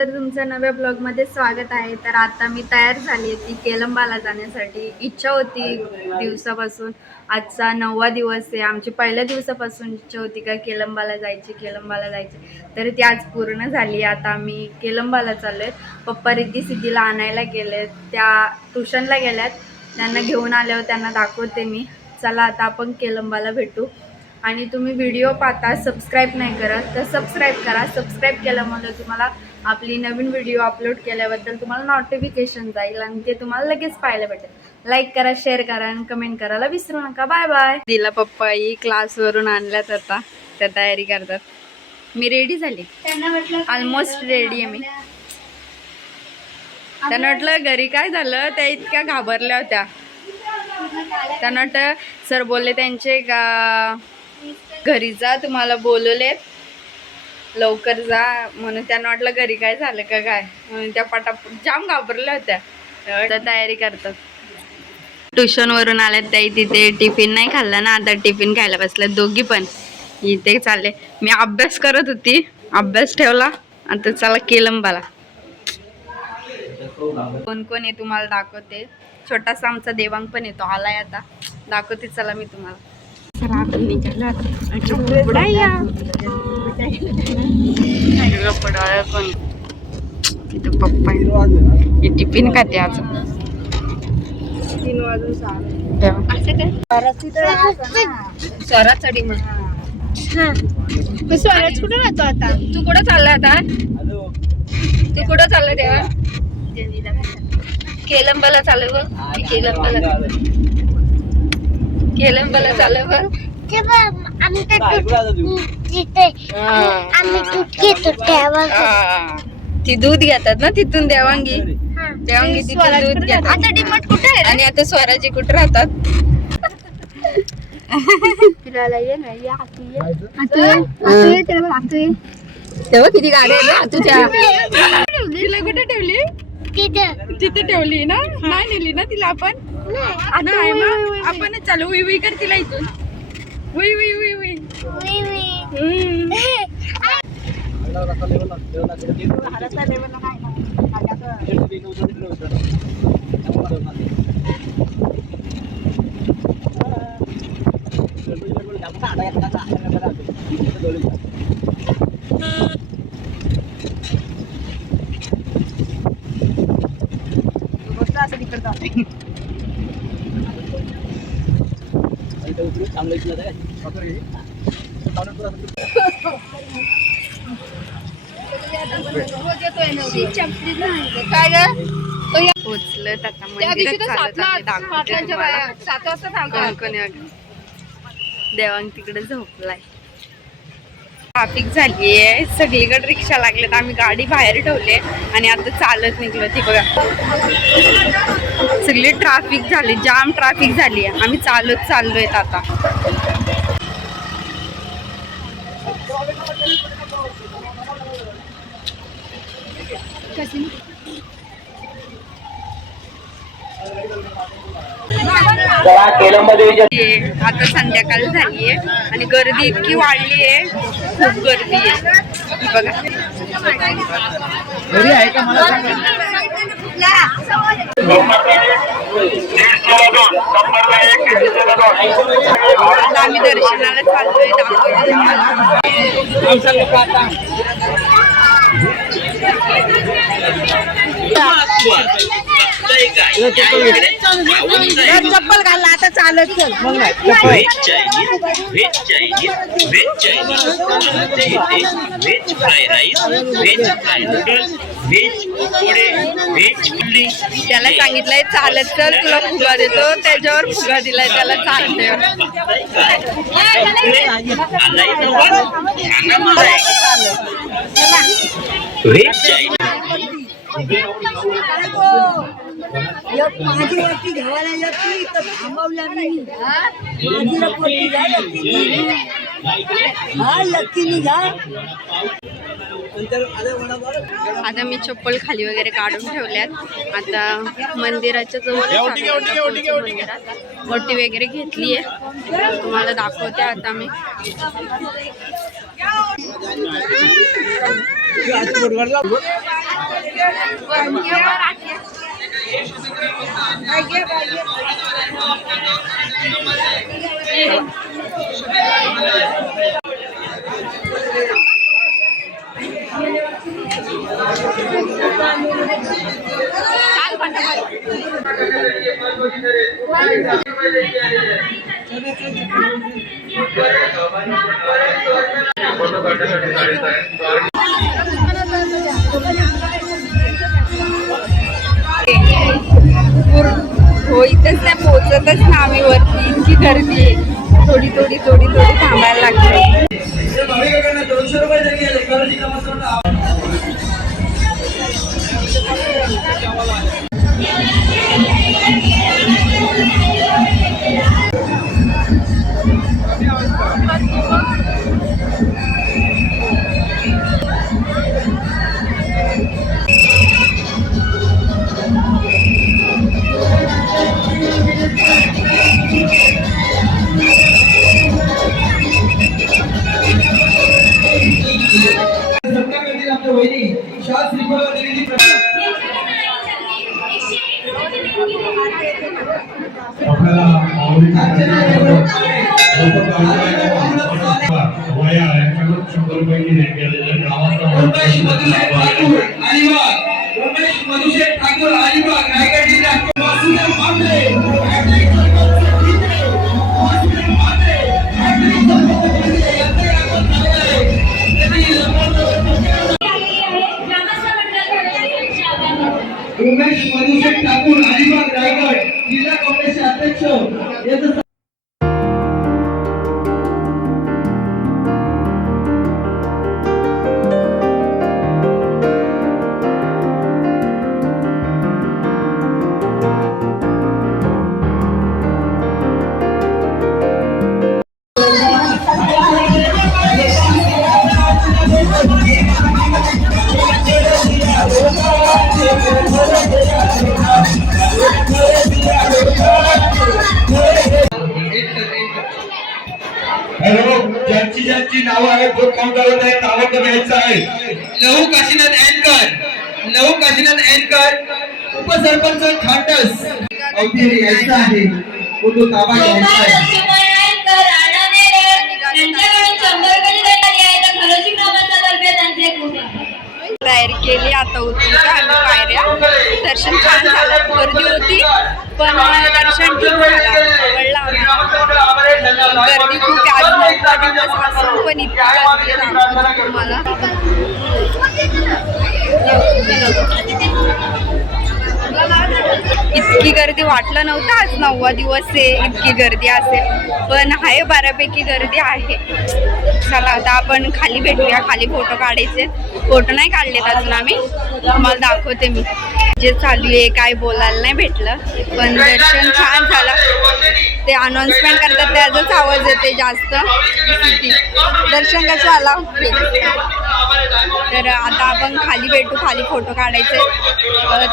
तर तुमच्या नव्या ब्लॉगमध्ये स्वागत आहे। तर आता मी तयार झाली ती केलंबाला जाण्यासाठी। इच्छा होती दिवसापासून, आजचा 9वा दिवस आहे। आमची पहिल्या दिवसापासून इच्छा होती का केलंबाला जायची। तर ती आज पूर्ण झाली। आता आम्ही केलंबाला चाललोय। पप्पा रिद्धी सिद्धीला आणायला गेले, त्या ट्युशनला गेल्यात। त्यांना घेऊन आल्यावर त्यांना दाखवते मी। चला आता आपण केलंबाला भेटू। आणि तुम्ही व्हिडिओ पाहता सबस्क्राईब नाही करत तर सबस्क्राईब करा। सबस्क्राईब केल्यामुळे तुम्हाला आपली नवीन व्हिडिओ अपलोड केल्याबद्दल तुम्हाला नोटिफिकेशन जाईल आणि ते तुम्हाला लगेच पाहायला भेटेल। लाईक करा, शेअर करा आणि कमेंट करायला विसरू नका। Bye bye. दिला पप्पा क्लासवरून आणल्यात, आता त्या तयारी करतात। मी रेडी झाली, ऑलमोस्ट रेडी आहे मी। त्यांना वाटलं घरी काय झालं, त्या इतक्या घाबरल्या होत्या। त्यांना वाटतं सर बोलले त्यांचे का घरी जा, तुम्हाला बोलवलेत लवकर जा, म्हणून त्यांना वाटलं घरी काय झालं का काय, म्हणून त्या पटापट जाम घाबरल्या होत्या। तर तयारी करतात। ट्युशन वरून आल्यात त्या, तिथे टिफिन नाही खाल्ला ना, आता टिफिन खायला बसल्यात दोघी पण। इथे चालले, मी अभ्यास करत होती, अभ्यास ठेवला, आता चला केलंबाला। कोण कोण आहे तुम्हाला दाखवते। छोटासा आमचा देवांग पण येतो, आलाय आता, दाखवते चला मी तुम्हाला। पण तिथं पप्पा टिफिन खाते आज। 3 वाजून 6 मग स्वराज कुठे राहतो आता? तू कुठं चालला आता? तू कुठं चालला तेव्हा? केलंबाला चालू बघ, केलंबाला चालू बघ। ती दूध घेतात ना तिथून, देवांगी तिथून दूध घेतात। आता डिमांड कुठे आहे आणि आता स्वराजी कुठे राहतात? तेव्हा किती गाड्या आहेत तुझ्या? तिला कुठे ठेवली? तिथे ठेवली ना, नाही नेली ना तिला आपण? नाही मग आपणच चालू। उई उई कर तिला इथून, उई उई उई उई। पोचलं आता देवांग तिकडे झोपलाय। ट्रॅफिक झालीये, सगळीकडे रिक्षा लागलेत। आम्ही गाडी बाहेर ठेवले आणि आता चालत निघलो। ती बघा सगळी ट्रॅफिक झाली, जाम ट्रॅफिक झाली आहे। आम्ही चालत चाललोय आता। आता संध्याकाळ झालीये आणि गर्दी इतकी वाढली आहे, खूप गर्दी आहे बघा। घरी आहे का मला सांगा। आम्ही दर्शनाला चाललोय, चप्पल घालला आता चालत चल। त्याला सांगितलंय चालत चल, तुला फुगा देतो, त्याच्यावर फुगा दिलाय त्याला चालते। माझी घ्यावायला येते तर थांबवल्या नाही, आता मी चप्पल खाली वगैरे काढून ठेवल्यात। आता मंदिराच्या जवळ मोठी वगैरे घेतली आहे, तुम्हाला दाखवते आता मी। हो इथंच नाही पोहोचतच ना आम्ही वरती, इतकी गर्दी आहे. थोडी थोडी थोडी थोडी थांबायला लागते. उमेश मधुशेठ ठाकूर अलिबाग रायगड जिल्हा काँग्रेसचे अध्यक्ष हॅलो, ज्यांची नावं आहेत जो काम करत आहे नावाचं घ्यायचं आहे. लहू काशीनाथ अँकर उपसरपंच खाटस अवधेरी यांचा आहे. फोटो ताबा घ्यायचा आहे. तयारी केली आता उतरून आम्ही पायऱ्या. दर्शन छान झालं, गर्दी होती पण दर्शन ठीक झालं. आवडलं आम्हाला. गर्दी खूप आज 9 दिवस असून पण इतकी गर्दी आहे तुम्हाला. इतकी गर्दी वाटलं नव्हतं आज 9वा दिवस आहे इतकी गर्दी असेल, पण आहे बऱ्यापैकी गर्दी आहे. चला आता आपण खाली भेटूया. खाली फोटो काढायचे. फोटो नाही काढलेत अजून आम्ही, तुम्हाला दाखवते मी. जे चालू आहे काय बोलायला नाही भेटलं, पण दर्शन छान झालं. ते अनाउन्समेंट करतात त्याचाच आवाज येते जास्त. दर्शन कसं आला तर आता आपण खाली भेटू. खाली फोटो काढायचे.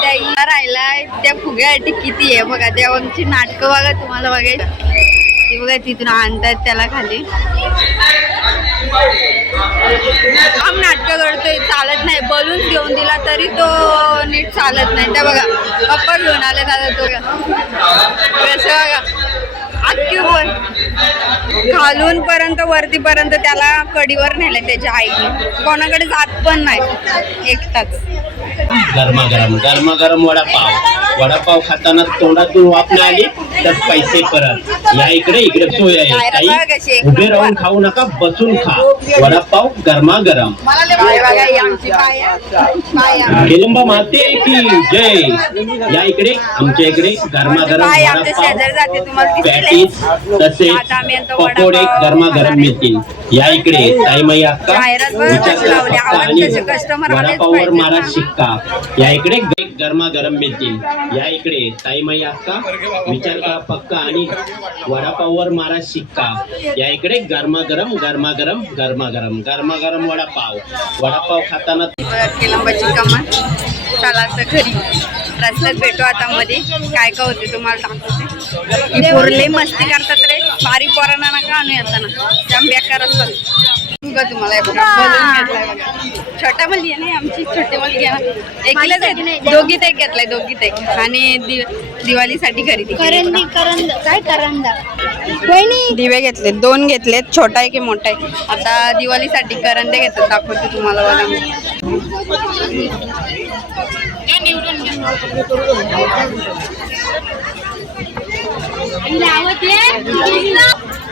त्या इला राहिलाय त्या फुग्यासाठी किती आहे बघा. देवांची नाटकं बघा, तुम्हाला बघायचं ते बघा. तिथून आणतात त्याला खाली. आम नाटकं करतोय, चालत नाही. बलून घेऊन दिला तरी तो नीट चालत नाही. त्या बघा पप्पा घेऊन आले दादा. तो कसं बघा अख्खी वर खालून पर्यंत वरतीपर्यंत त्याला कडीवर नेलं त्याच्या आईने. कोणाकडे जात पण नाही, एकटाच. गरमागरम वडापाव खाताना तोंडातून वाफ नाही आली तर पैसे परत. या इकडे सोय आहे ताई. उभे राहून खाऊ नका, बसून खा. वडापाव गरमागरम. केलंबा माते की जय. या इकडे आमच्या इकडे गरमागरम वडापाव, पॅटीस तसेच पकोडे गरमागरम मिळतील. या इकडे ताईमाई अक्का वडापाववर मारा शिक्का. या इकडे गरमागरम मिळतील. या इकडे ताईमाई अक्का विचार करा पक्का आणि वडापाववर मारा शिक्का. या इकडे गरमागरम वडापाव खाताना. केलंबाची कमान. चला आता घरी रस्त्यात भेटू. आता मध्ये काय काय होते तुम्हाला दाखवते. पोरले मस्ती करतात रे. बारीक पोरांना नका आणू येताना, त्या बेकार असतात. बघा तुम्हाला हे बघा बलून घेतलाय बघा. छोटा मुलगी आहे ना आमची छोटी मुलगी आहे ना एकीलाच आहे दोघीत एक घेतलाय दोघीत एक आणि दिवाळीसाठी खरेदी केली. दिवे घेतले 2 घेतलेत छोटा आहे की मोठा आहे. आता दिवाळीसाठी करंदे घेतात दाखवते तुम्हाला बघा मी.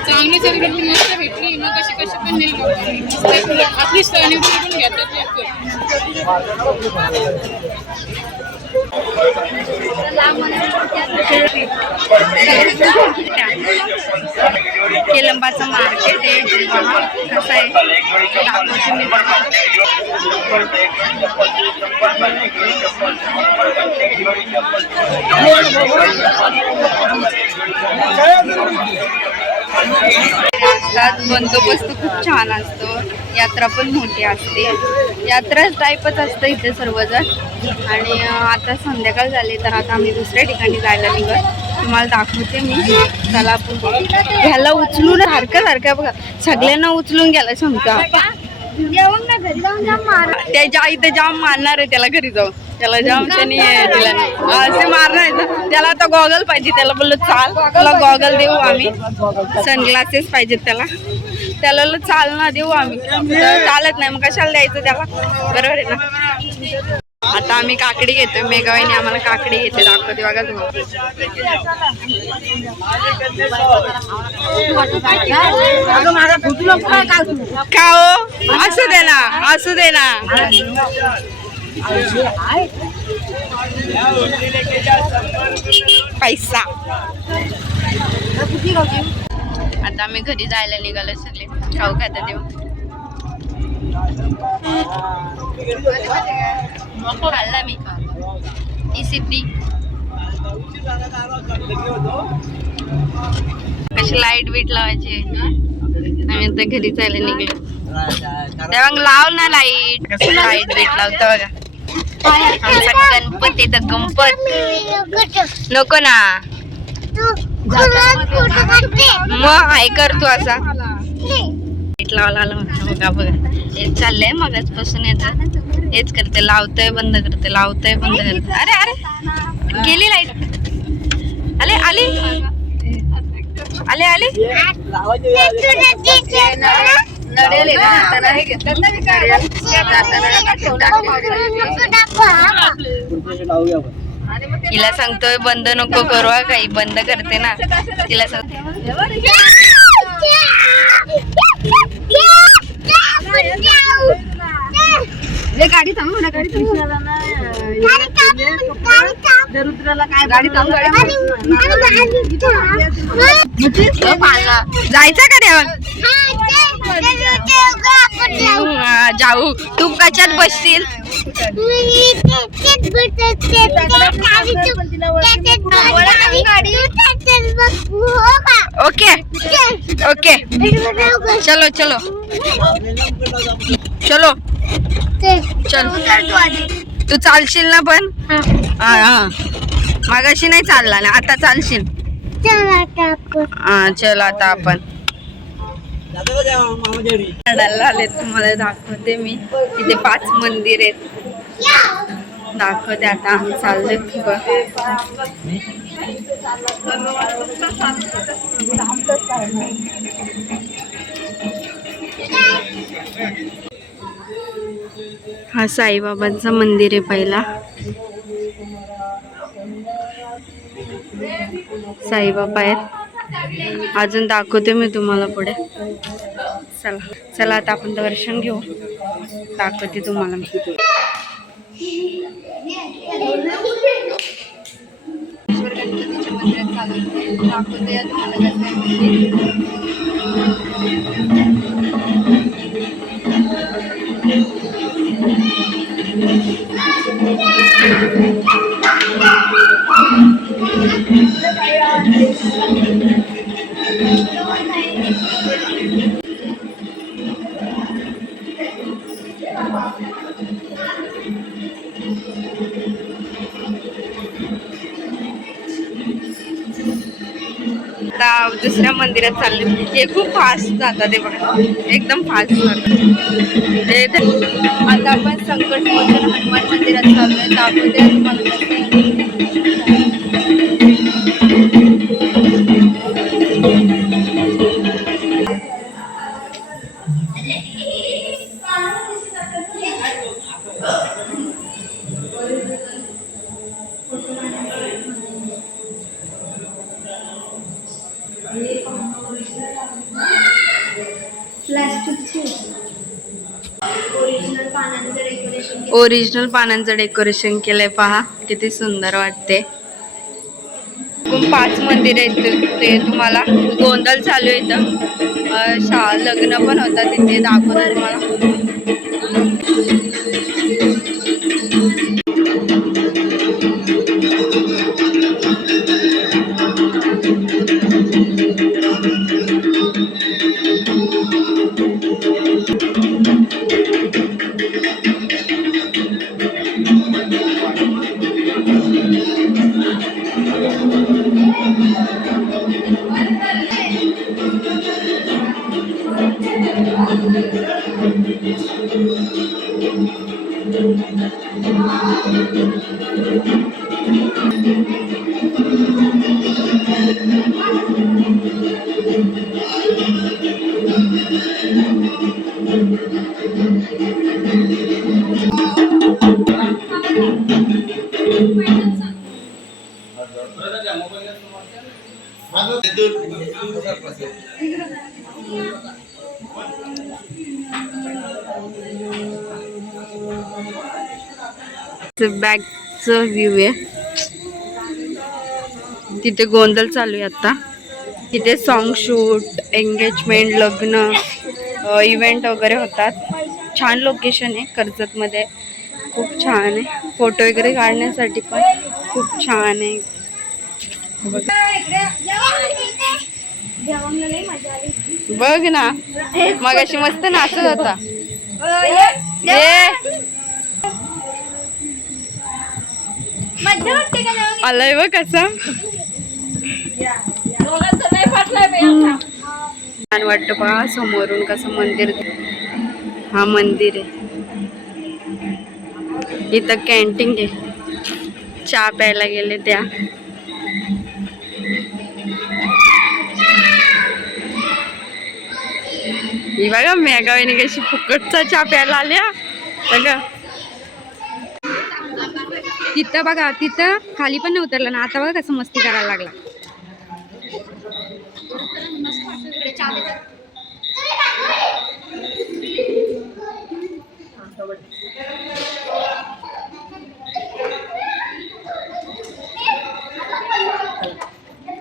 चांगली सगळी मस्त भेटली मग कशी कशी पण नाही आपली निवडून घेतात केलंबाचं मार्केट आहे कसं आहे दाखवते मी. बंदोबस्त खूप छान असतो. यात्रा पण मोठी असते. यात्रा टाईपच असतं इथे सर्वजण. आणि आता संध्याकाळ झाली तर आता आम्ही दुसऱ्या ठिकाणी जायला निघत तुम्हाला दाखवते मी. चला आपण ह्याला उचलून सारखं बघा सगळ्यांना उचलून गेला क्षमता त्याच्या इथे जाम मारणार आहे त्याला घरी जाऊन. त्याला जाम त्यांनी तिला असे मारणार आहे त्याला आता गॉगल पाहिजे. त्याला बोललो चाल त्याला गॉगल देऊ आम्ही. सनग्लासेस पाहिजेत त्याला चालना देऊ आम्ही. चालत नाही मग कशाला द्यायचं त्याला बरोबर आहे ना. आता आम्ही काकडी घेतोय. मेघावाईने आम्हाला काकडी घेते दाखवते बघा तुम्हाला. का हो असू दे ना पैसा. आता आम्ही घरी जायला निघालो सगळे. खाऊ खाता देऊ खाल्ला मी ही सिद्धी. कशी लाईट बीट लावायची. आम्ही आता घरी जायला निघलो. तेव्हा लाव ना लाईट. कसं लाईट बीट लावतं बघा. आमचा गणपत येतं गणपत नको ना मग हाय कर तू असा लाईट लावला बघा बघा. हे चाललंय मगाचपासून याचं हेच करते. लावतोय बंद करते लावतोय बंद करते. अरे अरे गेली लाईट. आले आले आले आले तिला सांगतोय बंद नको करू काही बंद करते ना. तिला सांगते गाडी थांबू ना गाडी जायचं का देवा जाऊ. तू कशात बसशील. ओके ओके चलो चलो चलो चल. तू चालशील ना पण. हा मागाशी नाही चालला ना आता चालशील. हा चल आता आपण आले. तुम्हाला दाखवते मी. तिथे 5 मंदिर आहेत दाखवते. आता आम्ही चाललोय हा साईबाबांचं मंदिर आहे पहिला. साईबाबा आहेत. अजून दाखवते मी तुम्हाला पुढे. चला चला आता आपण दर्शन घेऊ. दाखवते तुम्हाला मी. गणपतीच्या मंदिरात चालू दाखवते तुम्हाला आता दुसऱ्या मंदिरात चालले. हे खूप फास्ट जातात ते बघा, एकदम फास्ट जातात. आता आपण संकट मोचन हनुमान मंदिरात चाललोय. दाखवते तुम्हाला कसं. ओरिजिनल पानांचं डेकोरेशन केलंय पहा, किती सुंदर वाटते. 5 मंदिर आहेत ते तुम्हाला. गोंधळ चालू आहे इथं, लग्न पण होतं तिथे, दाखवतो तुम्हाला. बॅकचं व्ह्यू आहे. तिथे गोंधळ चालू आहे आता. तिथे सॉन्ग शूट, एंगेजमेंट, लग्न, इव्हेंट वगैरे होतात. छान लोकेशन आहे कर्जतमध्ये, खूप छान आहे. फोटो वगैरे काढण्यासाठी पण खूप छान आहे. बघ ना, मग अशी मस्त नाचत होता. आलाय बघ कसं छान वाटतं पहा समोरून कसं मंदिर. हा मंदिर आहे. इथं कॅन्टीन आहे, चहा प्यायला गेले त्या. ही बघा मेगावानी कशी फुकटचा चहा प्यायला आल्या बघा. तिथं बघा, तिथं खाली पण नाही उतरलं ना, आता बघा कसं मस्ती करायला लागला.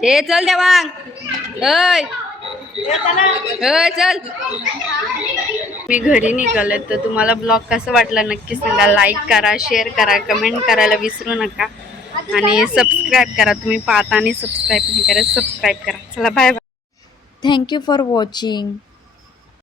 हे चल देवांग, चल. मी घरी निघाले. तर तुम्हाला ब्लॉग कसं वाटला नक्की सांगा. लाईक करा, शेअर करा, कमेंट करायला विसरू नका आणि सबस्क्राईब करा. तुम्ही पाहता आणि सबस्क्राईब नाही करा, सबस्क्राईब करा. चला bye bye. Thank you for watching.